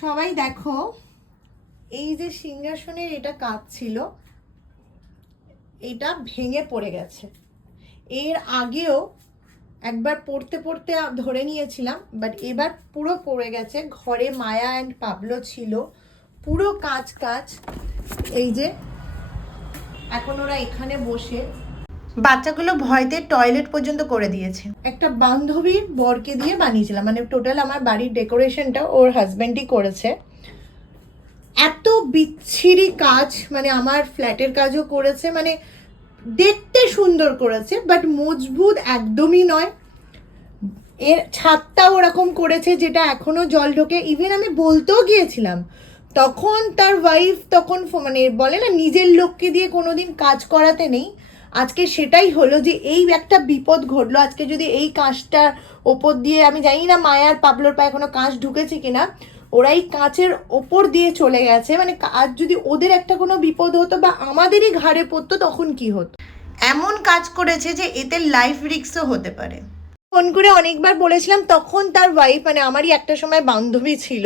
সবাই দেখো, এই যে সিংহাসনের এটা কাজ ছিল, এটা ভেঙে পড়ে গেছে। এর আগেও একবার পড়তে পড়তে ধরে নিয়েছিলাম, বাট এবার পুরো পড়ে গেছে। ঘরে মায়া অ্যান্ড পাবলো ছিল, পুরো কাজ কাজ। এই যে এখন ওরা এখানে বসে, বাচ্চাগুলো ভয়তে টয়লেট পর্যন্ত করে দিয়েছে। একটা বান্ধবীর বরকে দিয়ে বানিয়েছিলাম, মানে টোটাল আমার বাড়ির ডেকোরেশনটা ওর হাজব্যান্ডই করেছে। এত বিচ্ছিরি কাজ, মানে আমার ফ্ল্যাটের কাজও করেছে, মানে দেখতে সুন্দর করেছে বাট মজবুত একদমই নয়। এর ছাদটাও ওরকম করেছে যেটা এখনো জল ঢোকে। ইভেন আমি বলতেও গিয়েছিলাম, তখন তার ওয়াইফ তখন মানে বলে না, নিজের লোককে দিয়ে কোনোদিন কাজ করাতে নেই। আজকে সেটাই হলো যে এই একটা বিপদ ঘটলো। আজকে যদি এই কাঁচটার ওপর দিয়ে, আমি জানি না মায়ার পাবলোর পায়ে কোনো কাঁচ ঢুকেছে কিনা, ওরা এই কাঁচের ওপর দিয়ে চলে গেছে। মানে আজ যদি ওদের একটা কোনো বিপদ হতো বা আমাদেরই ঘাড়ে পড়তো তখন কি হতো। এমন কাজ করেছে যে এতে লাইফ রিস্কও হতে পারে। ফোন করে অনেকবার বলেছিলাম, তখন তার ওয়াইফ, মানে আমারই একটা সময় বান্ধবী ছিল,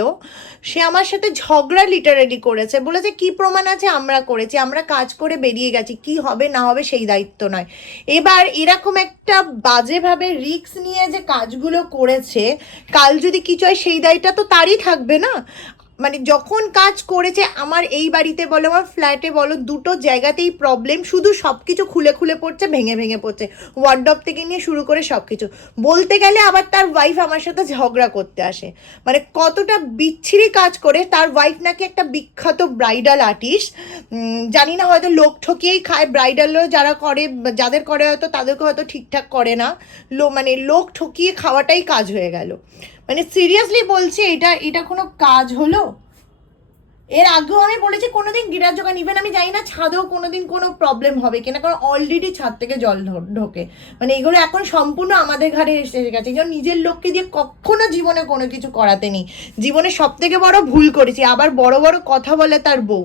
সে আমার সাথে ঝগড়া লিটারেলি করেছে। বলেছে কি প্রমাণ আছে, আমরা করেছি, আমরা কাজ করে বেরিয়ে গেছি, কি হবে না হবে সেই দায়িত্ব নয়। এবার এরকম একটা বাজেভাবে রিস্ক নিয়ে যে কাজগুলো করেছে, কাল যদি কিছু হয় সেই দায়টা তো তারই থাকবে না। মানে যখন কাজ করেছে, আমার এই বাড়িতে বলো আমার ফ্ল্যাটে বলো, দুটো জায়গাতেই প্রবলেম, শুধু সব কিছু খুলে খুলে পড়ছে, ভেঙে ভেঙে পড়ছে, ওয়ার্ডরোব থেকে নিয়ে শুরু করে সব কিছু। বলতে গেলে আবার তার ওয়াইফ আমার সাথে ঝগড়া করতে আসে। মানে কতটা বিচ্ছিরি কাজ করে। তার ওয়াইফ নাকি একটা বিখ্যাত ব্রাইডাল আর্টিস্ট, জানি না, হয়তো লোক ঠকিয়েই খায়। ব্রাইডালও যারা করে, যাদের করে হয়তো তাদেরকে হয়তো ঠিকঠাক করে না, মানে লোক ঠকিয়ে খাওয়াটাই কাজ হয়ে গেল। মানে সিরিয়াসলি বলছি, এটা কোনো কাজ হলো? এর আগেও আমি বলেছি কোনোদিন গিরার জোগান, ইভেন আমি জানি না ছাদেও কোনোদিন কোনো প্রবলেম হবে কিনা, কারণ অলরেডি ছাদ থেকে জল ঢোকে। মানে এগুলো এখন সম্পূর্ণ আমাদের ঘাড়ে এসে গেছে। এই জন্য নিজের লোককে দিয়ে কখনো জীবনে কোনো কিছু করাতে নেই। জীবনে সব থেকে বড় ভুল করেছি, আবার বড় বড় কথা বলে তার বউ।